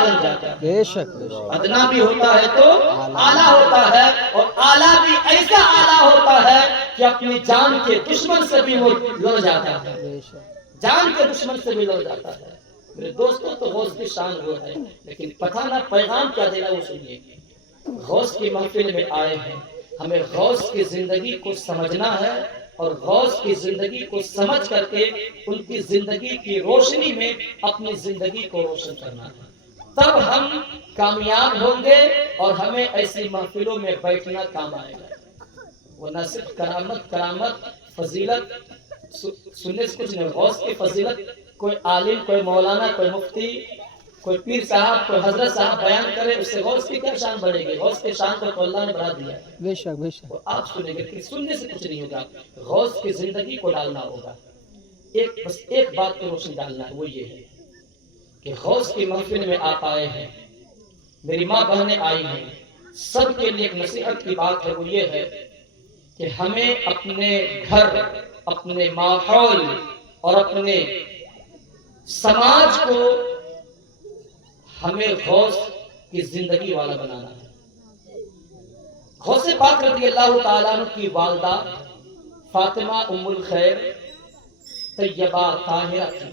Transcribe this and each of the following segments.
بن جاتا ہے. بے شک ادنا بھی ہوتا ہے تو اعلیٰ ہوتا ہے, اور اعلیٰ بھی ایسا اعلیٰ ہوتا ہے کہ اپنی جان کے دشمن سے بھی وہ لڑ جاتا ہے, بے شک جان کے دشمن سے بھی لڑ جاتا ہے. میرے دوستوں, تو غوث کی شان وہ ہے, لیکن پتہ نہ پیغام کیا دینا وہ سنیے. غوث کی محفل میں آئے ہیں, ہمیں غوث کی زندگی کو سمجھنا ہے, اور غوث کی زندگی کو سمجھ کر کے ان کی زندگی کی روشنی میں اپنی زندگی کو روشن کرنا ہے. تب ہم کامیاب ہوں گے, اور ہمیں ایسی محفلوں میں بیٹھنا کام آئے گا. وہ نہ صرف کرامت فضیلت سننے سے کچھ نہیں. غوث کی فضیلت کوئی عالم, کوئی مولانا, کوئی مفتی, کوئی پیر صاحب, کوئی حضرت صاحب بیان کرے, اس سے غوث کی کیا شان بڑھے گی؟ غوث کی شان کو تو اللہ نے بڑھا دیا ہے. بے شک بے شک. آپ سنیں گے کہ سننے سے کچھ نہیں ہوگا, غوث کی زندگی کو ڈالنا ہوگا. بس ایک بات کو روشنی ڈالنا ہے, وہ یہ ہے کہ غوث کی محفل میں آپ آئے ہیں, میری ماں بہنیں آئی ہیں, سب کے لیے ایک نصیحت کی بات ہے. وہ یہ ہے کہ ہمیں اپنے گھر, اپنے ماحول اور اپنے سماج کو ہمیں غوث کی زندگی والا بنانا ہے. غوث پاک رضی اللہ تعالیٰ عنہ کی والدہ فاطمہ ام الخیر طیبہ طاہرہ تھی.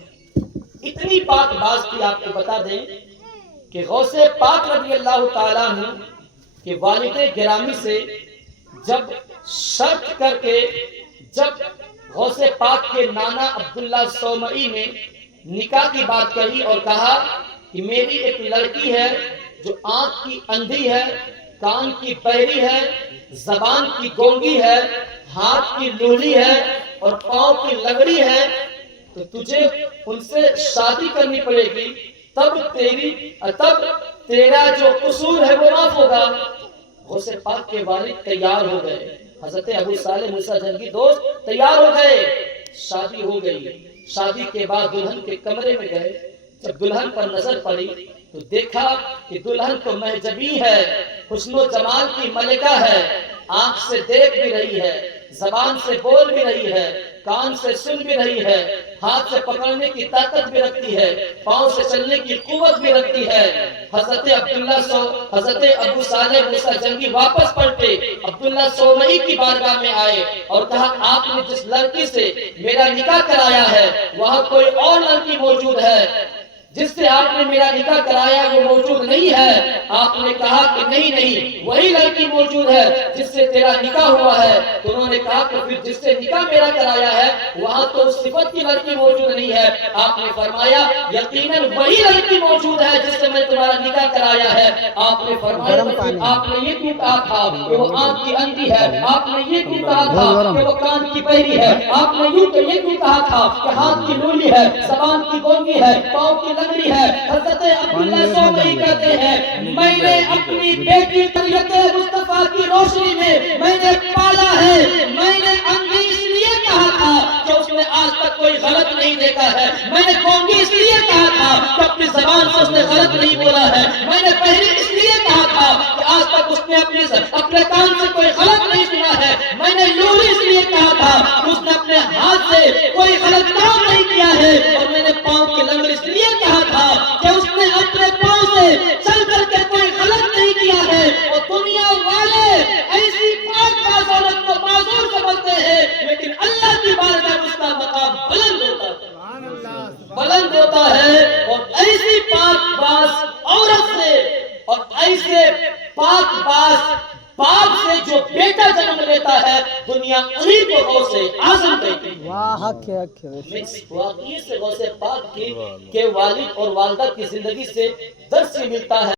اتنی پاک باز تھی, آپ کو بتا دیں کہ غوث پاک رضی اللہ تعالیٰ عنہ کے والد گرامی سے جب شرط کر کے, جب غوث پاک کے نانا عبداللہ صومعی نے نکاح کی بات کہی اور کہا کہ میری ایک لڑکی ہے جو آنکھ کی اندھی ہے, کان کی بہری ہے, زبان کی گونگی ہے, ہاتھ کی لولی ہے اور پاؤں کی لنگڑی ہے, تو تجھے ان سے شادی کرنی پڑے گی, تب تیرا جو قصور ہے وہ معاف ہوگا. غوث پاک کے والد تیار ہو گئے, حضرت ابو صالح موسیٰ جنگی دوست تیار ہو گئے, شادی ہو گئی. شادی کے بعد دلہن کے کمرے میں گئے. جب دلہن پر نظر پڑی تو دیکھا کہ دلہن تو محجبی ہے, حسن و جمال کی ملکہ ہے, آنکھ سے دیکھ بھی رہی ہے, زبان سے بول بھی رہی ہے, کان سے سن بھی رہی ہے, ہاتھ سے پکڑنے کی طاقت بھی رکھتی ہے, پاؤں سے چلنے کی قوت بھی رکھتی ہے. حضرت ابو صالح موسیٰ جنگی واپس پلٹے, عبداللہ صومعی کی بارگاہ میں آئے اور کہا آپ نے جس لڑکی سے میرا نکاح کرایا ہے وہاں کوئی اور لڑکی موجود ہے, جس سے آپ نے میرا نکاح کرایا وہ موجود نہیں ہے. آپ نے کہا کہ نہیں, وہی لڑکی موجود ہے جس سے تیرا نکاح ہوا ہے. تو انہوں نے کہا کہ پھر جس سے نکاح میرا کرایا ہے وہاں تو اس صفت کی لڑکی موجود نہیں ہے. آپ نے فرمایا یقیناً وہی لڑکی موجود ہے جس سے میں تمہارا نکاح کرایا ہے. آپ نے فرمایا آپ نے یہ کیوں کہا تھا کہ وہ آنکھ کی اندھی ہے, آپ نے یہ کیوں کہا تھا کہ وہ کان کی بہری ہے, آپ نے یہ کیوں کہا تھا کہ ہاتھ کی لولی ہے, زبان کی گونگی ہے, پاؤں کی لنگڑی ہے. حضرت عبداللہ صومعی کہتے ہیں میں نے اپنی بیٹی طریقت مصطفیٰ کی روشنی میں نے پالا ہے. میں نے اندھی اس لیے کہا تھا کہ اس نے آج تک کوئی غلط نہیں دیکھا ہے. میں نے گونگی اس لیے کہا تھا کہ اپنی زبان سے اس نے غلط نہیں بولا ہے. میں نے بہری اس لیے کہا تھا کہ آج تک اس نے اپنے کان سے کوئی غلط نہیں سنا ہے. میں نے لولی اس لیے کہا تھا کہ اس نے اپنے ہاتھ سے کوئی غلط کام نہیں کیا ہے. اور میں نے پاؤں کی لنگڑی اس لیے کہا تھا کہ اس نے اپنے پاؤں سے چل کر کے کوئی غلط نہیں کیا ہے. اور دنیا والے ایسی پاک بازارت کو معذور سمجھتے ہیں, لیکن اللہ کی بارگاہ میں اس کا مقام بلند ہوتا ہے. اور ایسی پاک باز عورت سے اور ایسے پاک باز باپ سے جو بیٹا جنم لیتا ہے دنیا انہی کو غوث اعظم کہتی ہے. واہ حق ہے, حق ہے. واقعی سے غوث پاک کے والد اور والدہ کی زندگی سے درس ملتا ہے.